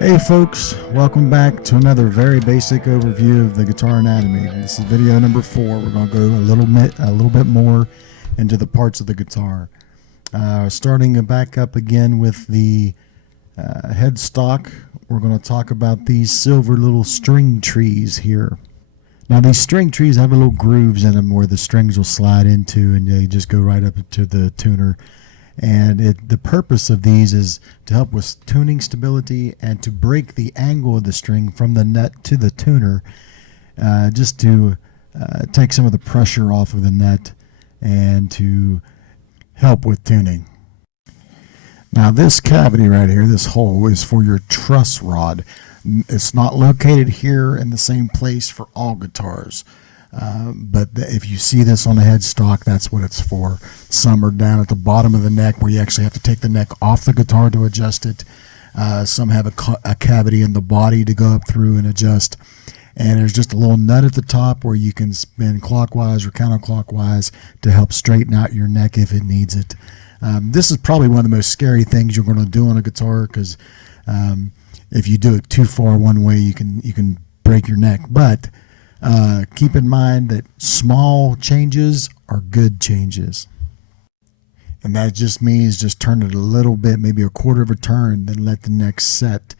Hey folks, welcome back to another very basic overview of the guitar anatomy. This is video number 4. We're going to go a little bit more into the parts of the guitar. Starting back up again with the headstock, we're going to talk about these silver little string trees here. Now these string trees have little grooves in them where the strings will slide into, and they just go right up to the tuner. And the purpose of these is to help with tuning stability and to break the angle of the string from the nut to the tuner, just to take some of the pressure off of the nut and to help with tuning. Now this cavity right here, this hole, is for your truss rod. It's not located here in the same place for all guitars. But if you see this on a headstock, that's what it's for. Some are down at the bottom of the neck where you actually have to take the neck off the guitar to adjust it. Some have a cavity in the body to go up through and adjust. And there's just a little nut at the top where you can spin clockwise or counterclockwise to help straighten out your neck if it needs it. This is probably one of the most scary things you're going to do on a guitar, because if you do it too far one way, you can break your neck. But keep in mind that small changes are good changes. And that just means just turn it a little bit, maybe a quarter of a turn, then let the neck set,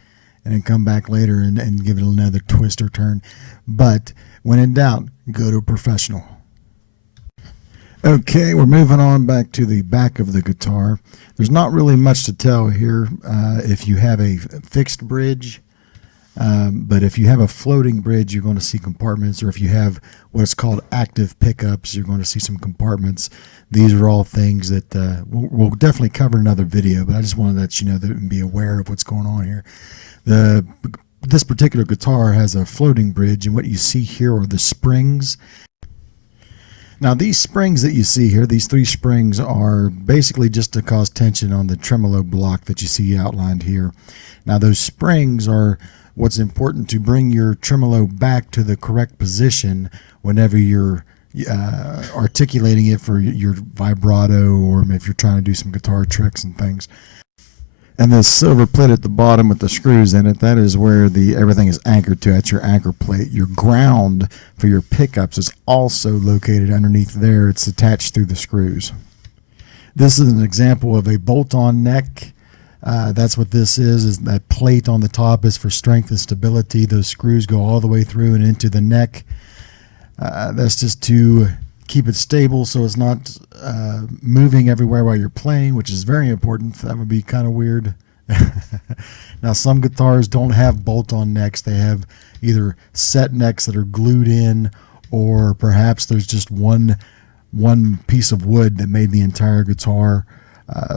and then come back later and give it another twist or turn. But when in doubt, go to a professional. Okay, we're moving on back to the back of the guitar. There's not really much to tell here if you have a fixed bridge. But if you have a floating bridge, you're going to see compartments, or if you have what's called active pickups, you're going to see some compartments. These are all things that we'll definitely cover in another video, but I just wanted to let you know that and be aware of what's going on here. This particular guitar has a floating bridge, and what you see here are the springs. Now these springs that you see here, these 3 springs, are basically just to cause tension on the tremolo block that you see outlined here. Now those springs are what's important to bring your tremolo back to the correct position whenever you're articulating it for your vibrato, or if you're trying to do some guitar tricks and things. And this silver plate at the bottom with the screws in it, that is where everything is anchored to. That's your anchor plate. Your ground for your pickups is also located underneath there. It's attached through the screws. This is an example of a bolt-on neck. That's what this is that plate on the top is for strength and stability. Those screws go all the way through and into the neck. That's just to keep it stable so it's not moving everywhere while you're playing, which is very important. That would be kind of weird. Now some guitars don't have bolt-on necks. They have either set necks that are glued in, or perhaps there's just one piece of wood that made the entire guitar.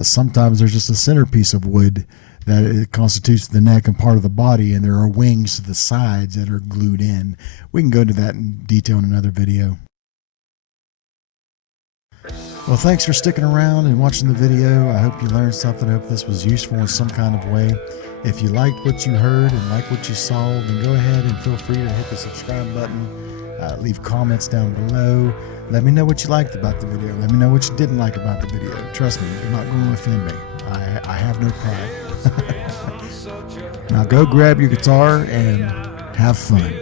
Sometimes there's just a centerpiece of wood that it constitutes the neck and part of the body, and there are wings to the sides that are glued in. We can go into that in detail in another video. Well, thanks for sticking around and watching the video. I hope you learned something. I hope this was useful in some kind of way. If you liked what you heard and liked what you saw, then go ahead and feel free to hit the subscribe button. Leave comments down below. Let me know what you liked about the video. Let me know what you didn't like about the video. Trust me, you're not going to offend me. I have no pride. Now go grab your guitar and have fun.